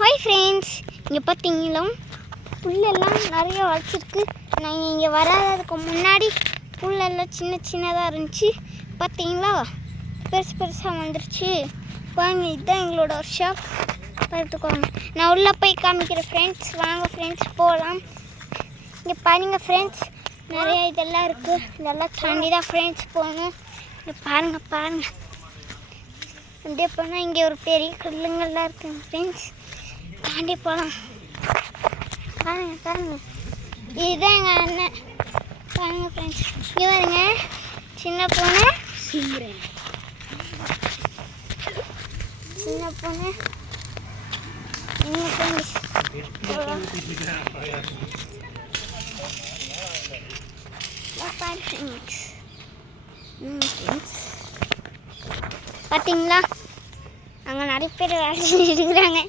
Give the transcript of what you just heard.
Hi friends, இங்கே பார்த்தீங்களா புல்லெல்லாம் நிறைய வளர்ச்சிருக்கு. நாங்கள் இங்கே வராததுக்கு முன்னாடி புல்லெல்லாம் சின்னதாக இருந்துச்சு. பார்த்தீங்களா, பெருசாக வந்துருச்சு. வாங்க, இதுதான் எங்களோட ஒரு ஷாப். பார்த்துக்கோங்க. நான் உள்ளே போய் காமிக்கிறேன் ஃப்ரெண்ட்ஸ். வாங்க ஃப்ரெண்ட்ஸ், போகலாம். இங்கே பாருங்கள் ஃப்ரெண்ட்ஸ், நிறையா இதெல்லாம் இருக்குது. இதெல்லாம் தாண்டி தான் ஃப்ரெண்ட்ஸ் போகணும். இங்கே பாருங்கள் அப்படியே போனால் இங்கே ஒரு பெரிய கல்லுங்கள்லாம் இருக்குங்க ஃப்ரெண்ட்ஸ். தாண்டி போகலாம். பாருங்க இதுதான் எங்கள் அண்ணன். பாருங்க ஃப்ரெண்ட்ஸ், இங்கே பாருங்க சின்ன பூனை என்ன ஃப்ரெண்ட்ஸ் பார்த்தீங்களா, அங்கே நிறைய பேர் வேலை செஞ்சுட்டு இருக்கிறாங்க.